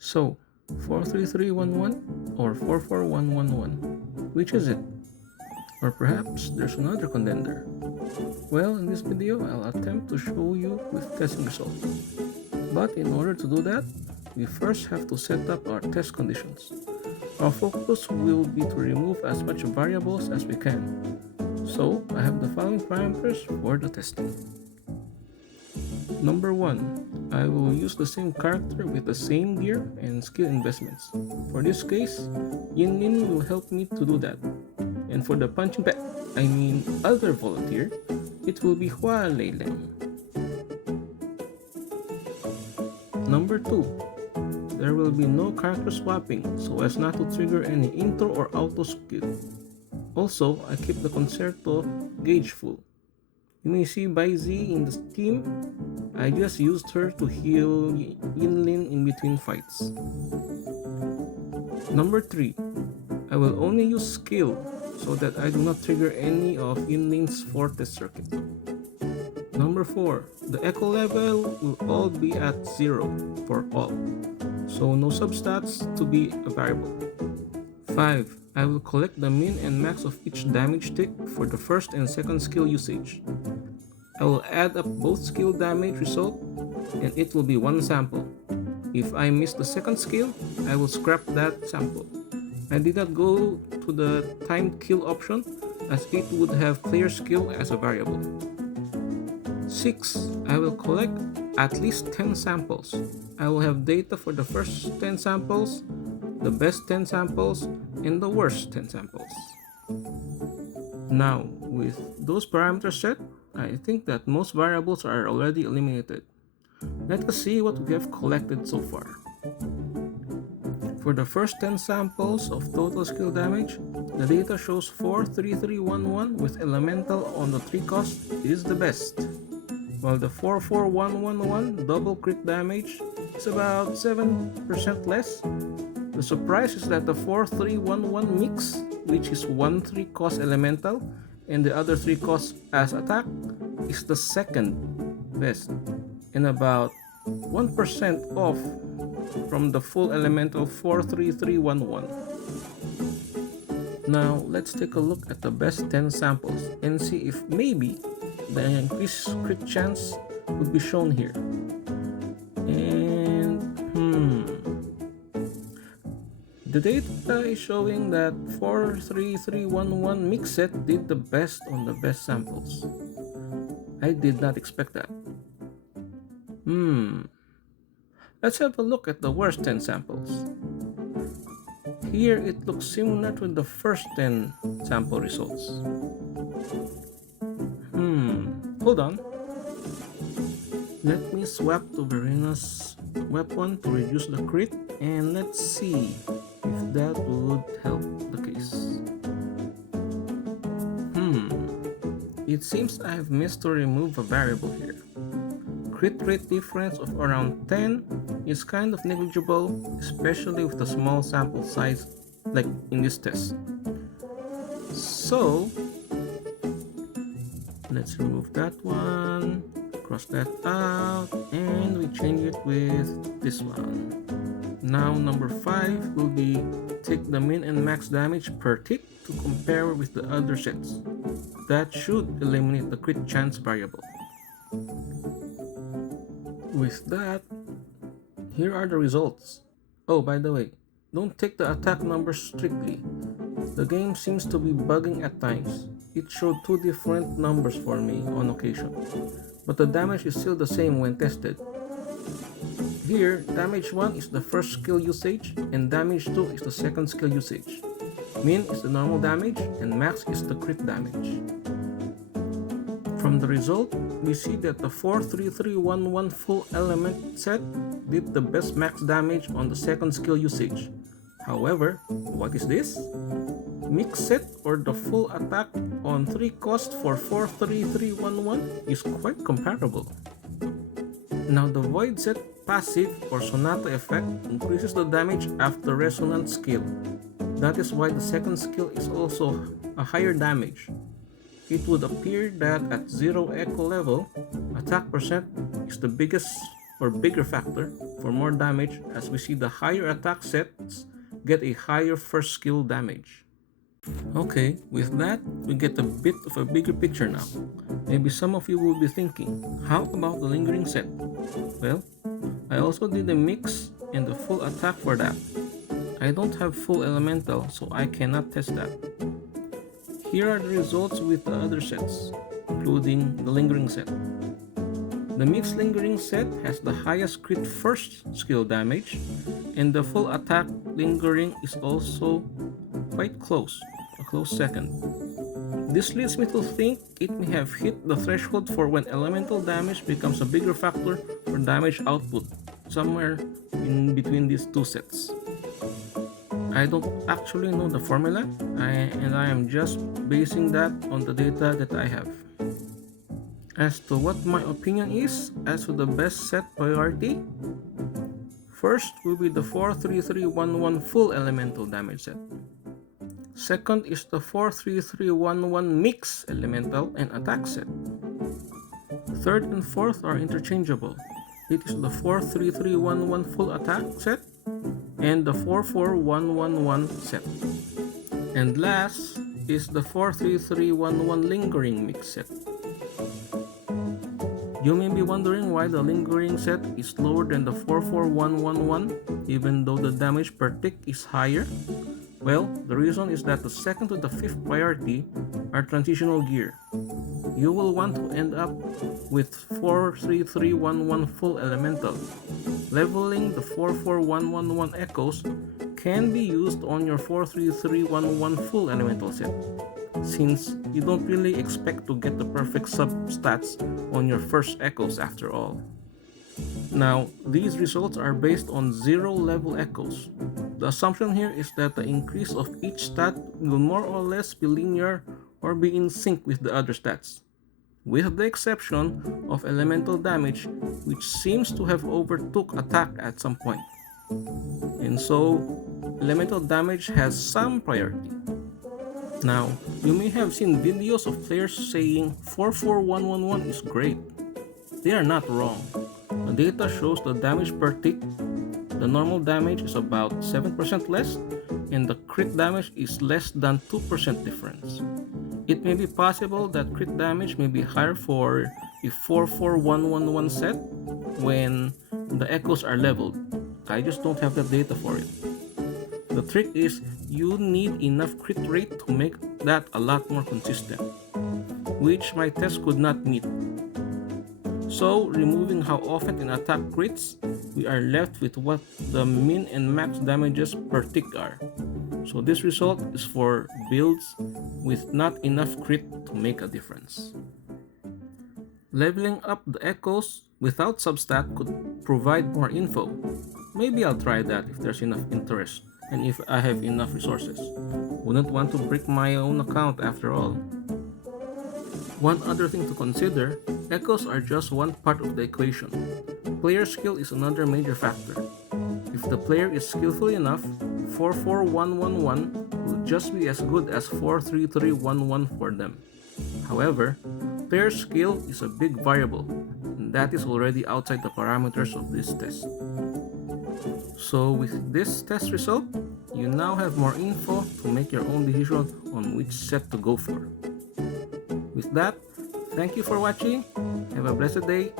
So, 43311 or 44111? Which is it? Or perhaps there's another contender? Well, in this video, I'll attempt to show you with testing results. But in order to do that, we first have to set up our test conditions. Our focus will be to remove as much variables as we can. So, I have the following parameters for the testing. Number 1. I will use the same character with the same gear and skill investments. For this case, Yinlin will help me to do that. And for the punching bag, other volunteer, it will be Hua Leileng. Number 2. There will be no character swapping so as not to trigger any intro or auto skill. Also, I keep the concerto gauge full. You may see Bai Z in the team. I just used her to heal Yinlin in between fights. Number 3. I will only use skill so that I do not trigger any of Yinlin's Forte circuit. Number 4. The echo level will all be at 0 for all, so no substats to be a variable. 5. I will collect the min and max of each damage tick for the first and second skill usage. I will add up both skill damage result and it will be one sample. If I miss the second skill, I will scrap that sample. I did not go to the timed kill option as it would have player skill as a variable. 6. I will collect at least 10 samples. I will have data for the first 10 samples, the best 10 samples, and the worst 10 samples. Now, with those parameters set, I think that most variables are already eliminated. Let us see what we have collected so far. For the first 10 samples of total skill damage, the data shows 43311 with elemental on the 3 cost is the best, while the 44111 double crit damage is about 7% less. The surprise is that the 4311 mix, which is 1 3 cost elemental and the other 3 costs as attack, is the second best and about 1% off from the full elemental 43311. Now let's take a look at the best 10 samples and see if maybe the increased crit chance would be shown here. And the data is showing that 43311 mix set did the best on the best samples. I did not expect that. Let's have a look at the worst 10 samples. Here it looks similar to the first 10 sample results. Hold on. Let me swap to Verena's weapon to reduce the crit and let's see if that would help the case. It seems I have missed to remove a variable here. Crit rate difference of around 10 is kind of negligible, especially with the small sample size like in this test. So let's remove that one, cross that out, and we change it with this one. Now number 5 will be take the min and max damage per tick to compare with the other sets. That should eliminate the crit chance variable. With that, here are the results. Oh, by the way, don't take the attack numbers strictly. The game seems to be bugging at times. It showed 2 different numbers for me on occasion, but the damage is still the same when tested. Here, damage 1 is the first skill usage and damage 2 is the second skill usage. Min is the normal damage and max is the crit damage. From the result, we see that the 43311 full element set did the best max damage on the second skill usage. However, what is this? Mix set or the full attack on 3 cost for 43311 is quite comparable. Now the void set passive or sonata effect increases the damage after resonant skill. That is why the second skill is also a higher damage. It would appear that at 0 echo level, attack percent is the biggest or bigger factor, for more damage, as we see the higher attack sets get a higher first skill damage. Okay, with that, we get a bit of a bigger picture now. Maybe some of you will be thinking, how about the lingering set? Well, I also did a mix and a full attack for that. I don't have full elemental, so I cannot test that. Here are the results with the other sets, including the lingering set. The mixed lingering set has the highest crit first skill damage, and the full attack lingering is also quite close, a close second. This leads me to think it may have hit the threshold for when elemental damage becomes a bigger factor for damage output, somewhere in between these two sets. I don't actually know the formula, and I am just basing that on the data that I have. As to what my opinion is as to the best set priority, first will be the 43311 full elemental damage set. Second is the 43311 mix elemental and attack set. Third and fourth are interchangeable. It is the 43311 full attack set and the 44111 set. And last is the 43311 lingering mix set. You may be wondering why the lingering set is lower than the 44111 even though the damage per tick is higher. Well, the reason is that the second to the fifth priority are transitional gear. You will want to end up with 43311 full elemental. Leveling the 44111 echoes can be used on your 43311 full elemental set, since you don't really expect to get the perfect substats on your first echoes after all. Now, these results are based on 0 level echoes. The assumption here is that the increase of each stat will more or less be linear or be in sync with the other stats, with the exception of elemental damage, which seems to have overtook attack at some point. And so, elemental damage has some priority. Now, you may have seen videos of players saying 44111 is great. They are not wrong. The data shows the damage per tick. The normal damage is about 7% less, and the crit damage is less than 2% difference. It may be possible that crit damage may be higher for a 44111 set when the echoes are leveled. I just don't have the data for it. The trick is you need enough crit rate to make that a lot more consistent, which my test could not meet. So, removing how often an attack crits, we are left with what the min and max damages per tick are. So this result is for builds with not enough crit to make a difference. Leveling up the echoes without substat could provide more info. Maybe I'll try that if there's enough interest and if I have enough resources. Wouldn't want to break my own account after all. One other thing to consider, echoes are just one part of the equation. Player skill is another major factor. If the player is skillful enough, 44111 will just be as good as 43311 for them. However, player skill is a big variable, and that is already outside the parameters of this test. So with this test result, you now have more info to make your own decision on which set to go for. With that, thank you for watching, have a blessed day,